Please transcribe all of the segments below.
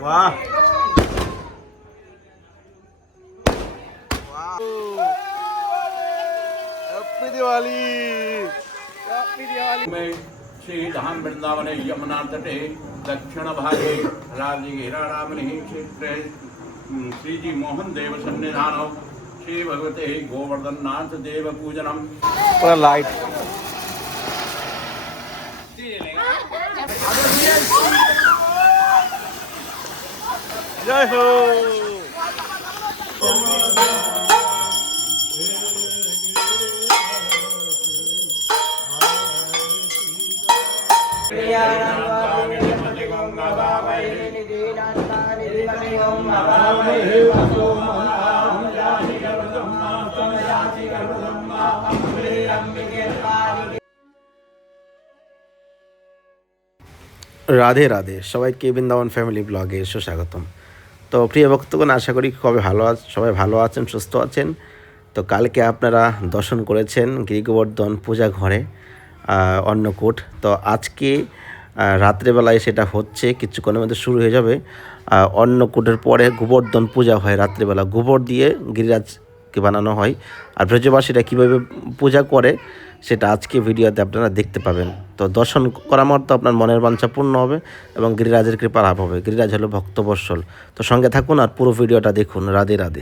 वाह। Happy Diwali. Happy Diwali. श्रीधाम वृंदावन वृंदावने यमुनातटे दक्षिणभागे राजगिरारामणिः क्षेत्रे। श्रीजी मोहनदेव सन्निधानौ। श्रीभगवते गोवर्धन्नाथदेवपूजनम् लाइट जय हो। রাধে রাধে সবাইকে বৃন্দাবন ফ্যামিলি ব্লগে সুস্বাগতম তো প্রিয় ভক্তগণ, আশা করি কবে ভালো আছ, সবাই ভালো আছেন, সুস্থ আছেন। তো কালকে আপনারা দর্শন করেছেন গিরিগোবর্ধন পূজা ঘরে। অন্নকূট তো আজকে রাত্রেবেলায় সেটা হচ্ছে, কিছুক্ষণের মধ্যে শুরু হয়ে যাবে। অন্নকূটের পরে গোবর্ধন পূজা হয় রাত্রেবেলা। গোবর দিয়ে গিরিরাজকে বানানো হয়। আর ব্রজবাসীরা কীভাবে পূজা করে, সেটা আজকে ভিডিওতে আপনারা দেখতে পাবেন। তো দর্শন করা মাত্র আপনার মনের বাঞ্ছা পূর্ণ হবে এবং গিরিরাজের কৃপা লাভ হবে। গিরিরাজ হলো ভক্তবৎসল। তো সঙ্গে থাকুন আর পুরো ভিডিওটা দেখুন। রাধে রাধে।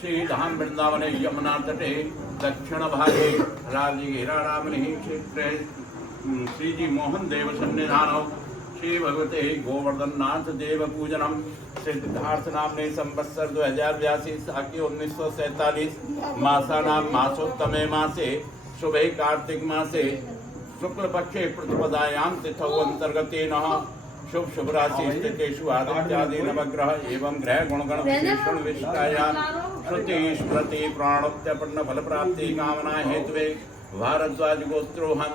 श्री धाम वृंदावने यमुना तटे, दक्षिण भागे राज़ी राजगिरारामणि क्षेत्रे। श्रीजी मोहन देव सन्निधानौ। श्री भगवते गोवर्धन नाथ देव पूजनम। सिद्धार्थ नामने संवत्सर दो हज़ार बयासी साकी उन्नीस सौ सैतालीस। मासा नाम मासोत्तमे मासे, शुभे कार्तिक मासे। शुक्ल पक्षे प्रतिपदायां तिथौ अंतर्गतेन शुभ शुभ राशि स्थितेषु आदित्यादि नवग्रह एवं ग्रह गुणगण विशेषण विशिष्टाया श्रुति स्मृति प्राणोत्यपन्न फल प्राप्ति कामना हेतु भारद्वाज गोत्रोहम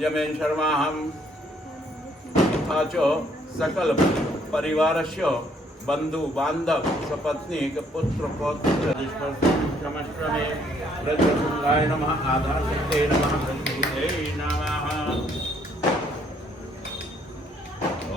यमेन शर्माहम तथा च सकल परिवारस्य बंधु बांधव सपत्नीक पुत्र पौत्र नमः आधारशक्ते नमः नमः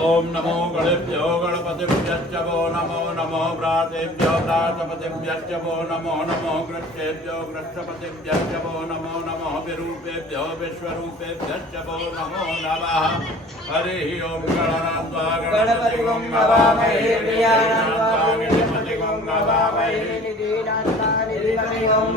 ఓం నమో గణేభ్యో గణపతిభ్యశ్చవో నమో నమో వ్రాతేభ్యో వ్రాతపతిభ్యశ్చవో నమో నమో గృష్టేభ్యో గృష్టపతిభ్యశ్చవో నమో నమో విరూపేభ్యో విశ్వరూపేభ్యశ్చవో నమో నమ హరి ఓం గణనాథ్వా గణపతి ఓం నవామహే ప్రియానాథ్వా గణపతి ఓం నవామహే నిధీనాథ్వా నిధీమణి ఓం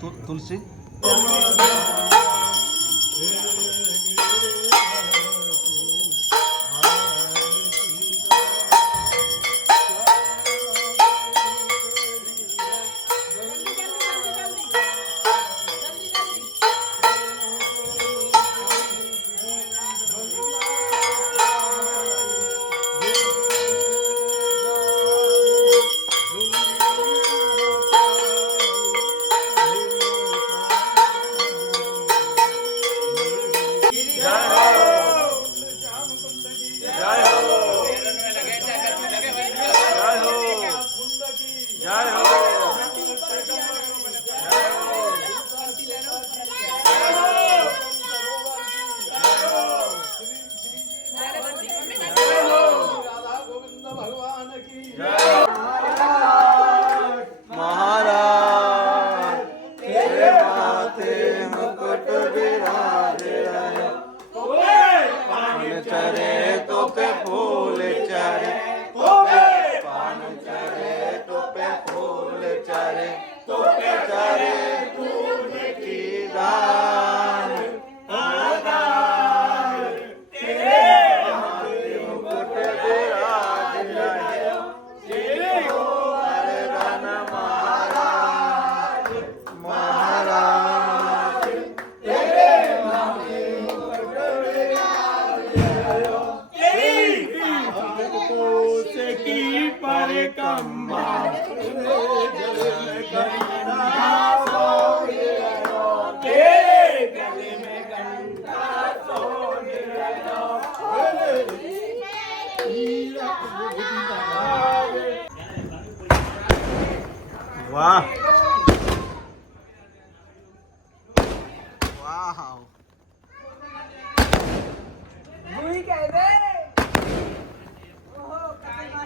तुलसी? Wow.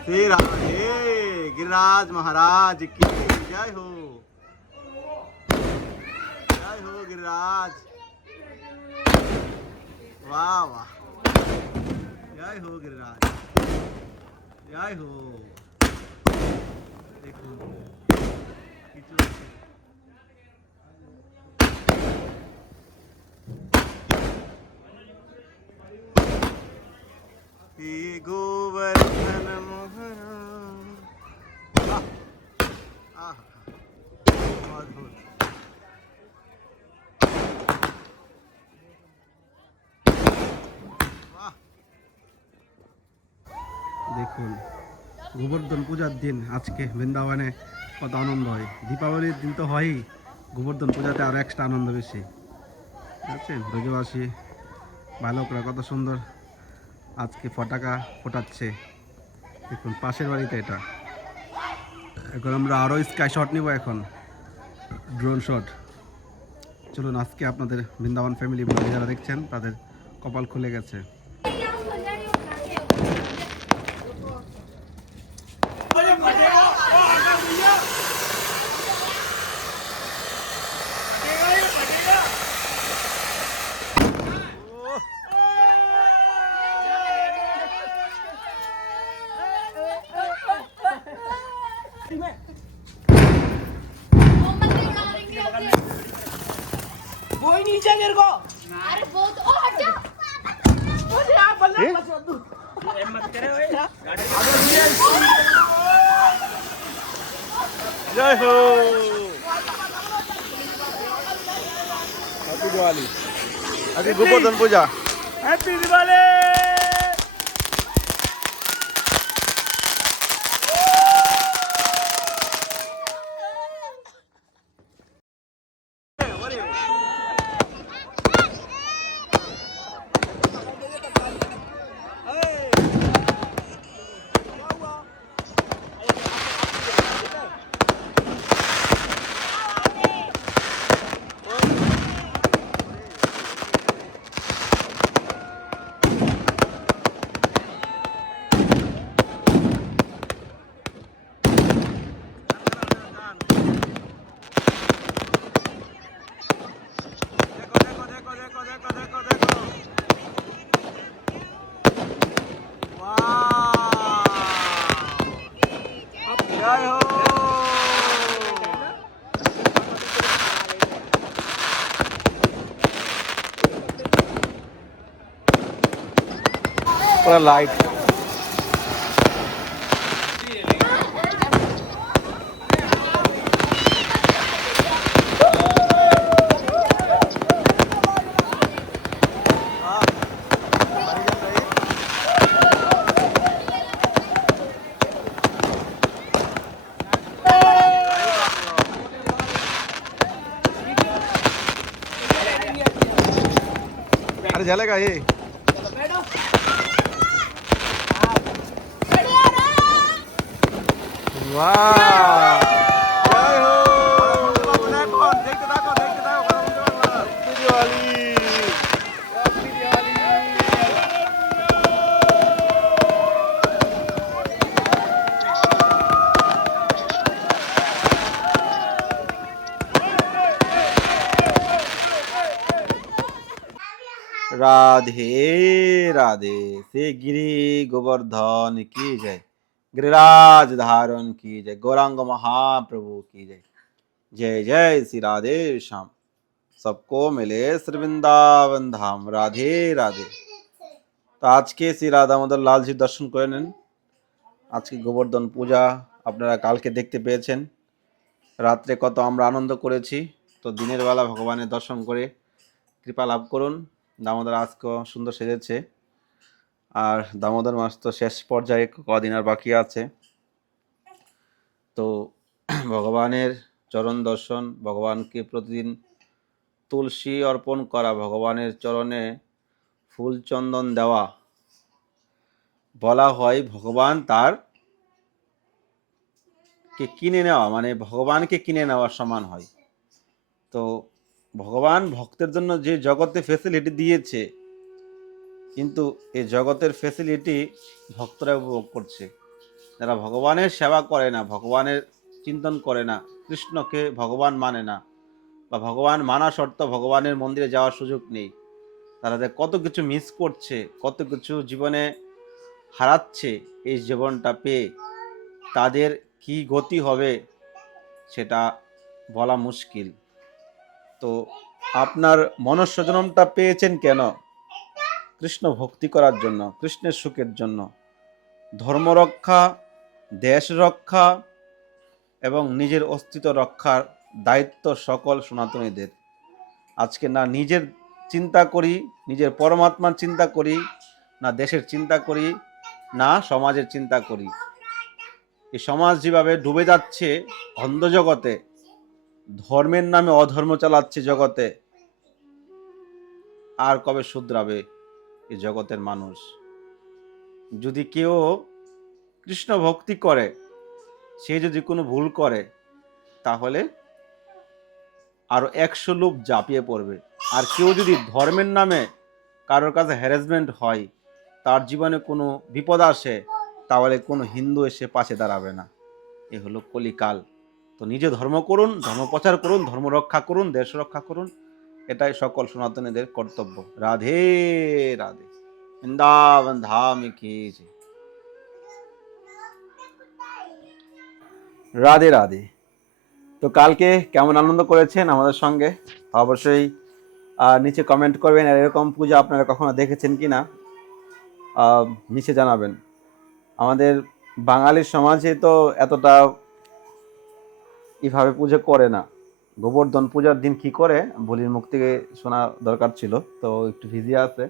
फिर राधे गिरिराज महाराज की जय हो। जय हो गिरिराज। वाह वाह। जय हो गिरिराज। जय हो। देखो। कितना हे गोवर्धन मोहरा आह, आह, अद्भुत বাহ। দেখুন গোবর্ধন পূজার দিন আজকে বৃন্দাবনে কত আনন্দ হয় দীপাবলির দিন তো হয়ই গোবর্ধন পূজাতে আরও এক্সট্রা আনন্দ বেশি আছেন ব্রজবাসী বালকরা কত সুন্দর আজকে ফটাকা ফোটাচ্ছে। দেখুন, পাশের বাড়িতে এটা। এখন আমরা আরও স্কাই শট নিব এখন। ড্রোন শট চলুন, আজকে আপনাদের বৃন্দাবন ফ্যামিলি যারা দেখছেন, তাদের কপাল খুলে গেছে। नीचे मेरे को। अरे वो तो ओ हट जा। मत ओए। जय हो। हैप्पी दिवाली अभी गोवर्धन पूजा। हैप्पी दिवाली अपना लाइट जलेगा ये राधे राधे से गिरी गोवर्धन की जय। गिरिराज धारण की जय गौरांग महाप्रभु की जय जय जय श्री राधे श्याम सबको मिले श्री वृंदावन धाम রাধে রাধে তো আজকে শ্রী রাধা আমাদের লালজি দর্শন করে নেন আজকে গোবর্ধন পূজা আপনারা কালকে দেখতে পেয়েছেন রাত্রে কত আমরা আনন্দ করেছি তো দিনের বেলা ভগবানের দর্শন করে কৃপা লাভ করুন দামোদর আজকেও সুন্দর সেজেছে আর দামোদর মাস তো শেষ পর্যায়ে কদিন আর বাকি আছে। তো ভগবানের চরণ দর্শন, ভগবানকে প্রতিদিন তুলসী অর্পণ করা, ভগবানের চরণে ফুল চন্দন দেওয়া বলা হয় ভগবান তার কে কিনে নেওয়া মানে ভগবানকে কিনে নেওয়ার সমান হয়। তো ভগবান ভক্তের জন্য যে জগতে ফেসিলিটি দিয়েছে কিন্তু এই জগতের ফেসিলিটি ভক্তরা উপভোগ করছে। যারা ভগবানের সেবা করে না, ভগবানের চিন্তন করে না, কৃষ্ণকে ভগবান মানে না, বা ভগবান মানা শর্ত ভগবানের মন্দিরে যাওয়ার সুযোগ নেই, তারা কত কিছু মিস করছে, কত কিছু জীবনে হারাচ্ছে, এই জীবনটা পেয়ে তাদের কি গতি হবে সেটা বলা মুশকিল। তো আপনার মনুষ্য পেয়েছেন কেন? কৃষ্ণ ভক্তি করার জন্য, কৃষ্ণের সুখের জন্য। ধর্ম রক্ষা দেশ রক্ষা এবং নিজের অস্তিত্ব রক্ষার দায়িত্ব সকল সনাতনীদের। আজকে না নিজের চিন্তা করি, নিজের পরমাত্মার চিন্তা করি, না দেশের চিন্তা করি, না সমাজের চিন্তা করি। এই সমাজ যেভাবে ডুবে যাচ্ছে অন্ধ জগতে, ধর্মের নামে অধর্ম চালাচ্ছে জগতে, আর কবে শুধরাবে? এই জগতের মানুষ। যদি কেউ কৃষ্ণ ভক্তি করে, সে যদি কোনো ভুল করে, তাহলে আরও একশো লোক জাপিয়ে পড়বে। আর কেউ যদি ধর্মের নামে কারোর কাছে হ্যারাসমেন্ট হয়, তার জীবনে কোনো বিপদ আসে, তাহলে কোনো হিন্দু এসে পাশে দাঁড়াবে না। এ হলো কলিকাল। তো নিজে ধর্ম করুন, ধর্ম প্রচার করুন, ধর্ম রক্ষা করুন, দেশ রক্ষা করুন এটাই সকল সনাতনীদের কর্তব্য। রাধে রাধে। বৃন্দাবন ধাম কি রাধে রাধে। তো কালকে কেমন আনন্দ করেছেন আমাদের সঙ্গে? অবশ্যই নিচে কমেন্ট করবেন আর এরকম পূজা আপনারা কখনো দেখেছেন কি না নিচে জানাবেন। আমাদের বাঙালির সমাজে তো এতটা এভাবে পুজো করে না। গোবর্ধন পূজার দিন কি করে, বলির মুখ থেকে শোনা দরকার ছিল, তো একটু ভিজিয়ে আছে।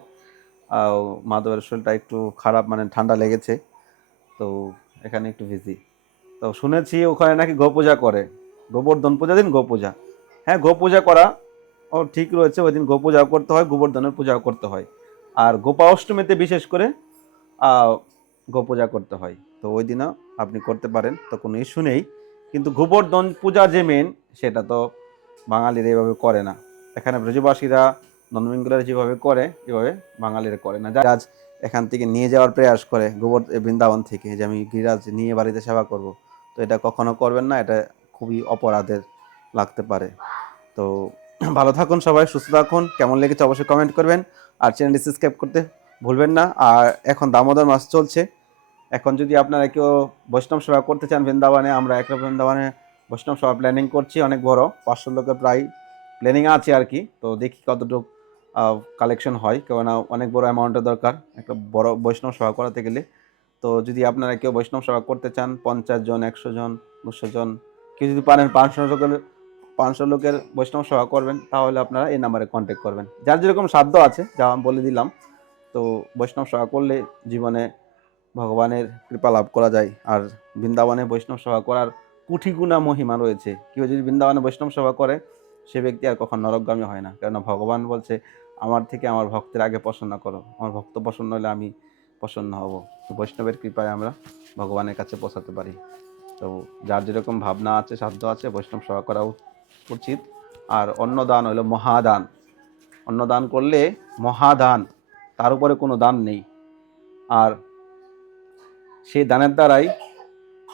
আর মাধবের শরীরটা একটু খারাপ মানে ঠান্ডা লেগেছে, তো এখানে একটু ভিজি। তো শুনেছি ওখানে নাকি গো পূজা করে, গোবর্ধন পূজা দিন গো পূজা হ্যাঁ গো পূজা করা ও ঠিক রয়েছে, ওই দিন গো পূজাও করতে হয়, গোবর্ধনের পূজাও করতে হয়। আর গোপা অষ্টমীতে বিশেষ করে গো পূজা করতে হয়। তো ওই দিনও আপনি করতে পারেন, তো কোনো ইস্যু নেই। কিন্তু গোবর্ধন পূজা যে মেন সেটা তো বাঙালিরা এভাবে করে না। এখানে ব্রজবাসীরা নন্দমিঙ্গলের যেভাবে করে, এভাবে বাঙালিরা করে না। আজ এখান থেকে নিয়ে যাওয়ার প্রয়াস করে গোবর বৃন্দাবন থেকে যে আমি গিরিরাজ নিয়ে বাড়িতে সেবা করব। তো এটা কখনো করবেন না, এটা খুবই অপরাধের লাগতে পারে। তো ভালো থাকুন সবাই, সুস্থ থাকুন। কেমন লেগেছে অবশ্যই কমেন্ট করবেন। আর চ্যানেলটি সাবস্ক্রাইব করতে ভুলবেন না। আর এখন দামোদর মাস চলছে। এখন যদি আপনারা কেউ বৈষ্ণব সেবা করতে চান বৃন্দাবনে, আমরা একটা বৃন্দাবনে বৈষ্ণব সভা প্ল্যানিং করছি, অনেক বড়, পাঁচশো লোকের প্রায় প্ল্যানিং আছে আর কি, তো দেখি কতটুকু কালেকশন হয়, কেননা অনেক বড় অ্যামাউন্টের দরকার, একটা বড় বৈষ্ণব সভা করাতে গেলে। তো যদি আপনারা কেউ বৈষ্ণব সভা করতে চান, পঞ্চাশ জন, একশো জন, দুশো জন, কেউ যদি পারেন পাঁচশো লোকের পাঁচশো লোকের বৈষ্ণব সভা করবেন, তাহলে আপনারা এই নাম্বারে কন্ট্যাক্ট করবেন। যার যেরকম সাধ্য আছে, যা আমি বলে দিলাম, তো বৈষ্ণব সভা করলে জীবনে ভগবানের কৃপা লাভ করা যায়, আর বৃন্দাবনে বৈষ্ণব সভা করার কুঠি গুণা মহিমা রয়েছে। কেউ যদি বৃন্দাবনে বৈষ্ণব সভা করে, সে ব্যক্তি আর কখন নরকগামী হয় না। কেননা ভগবান বলছে, আমার থেকে আমার ভক্তের আগে প্রসন্ন করো। আমার ভক্ত প্রসন্ন হলে আমি প্রসন্ন হব। তো বৈষ্ণবের কৃপায় আমরা ভগবানের কাছে পৌঁছাতে পারি। তো যার যেরকম ভাবনা আছে, সাধ্য আছে, বৈষ্ণব সেবা করা উচিত। আর অন্নদান হলো মহাদান। অন্নদান করলে মহাদান, তার উপরে কোনো দান নেই। আর সেই দানের দ্বারাই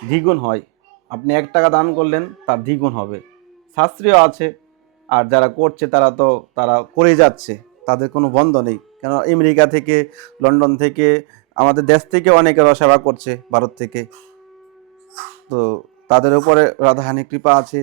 দ্বিগুণ হয়। আপনি এক টাকা দান করলেন, তার দ্বিগুণ হবে। শাস্ত্রীয় আছে, আর যারা করছে তারা তো, তারা করে যাচ্ছে, তাদের কোনো বন্ধ নেই। কেন আমেরিকা থেকে, লন্ডন থেকে, আমাদের দেশ থেকে অনেকেরা সেবা করছে, ভারত থেকে। তো তাদের উপরে রাধাহানি কৃপা আছে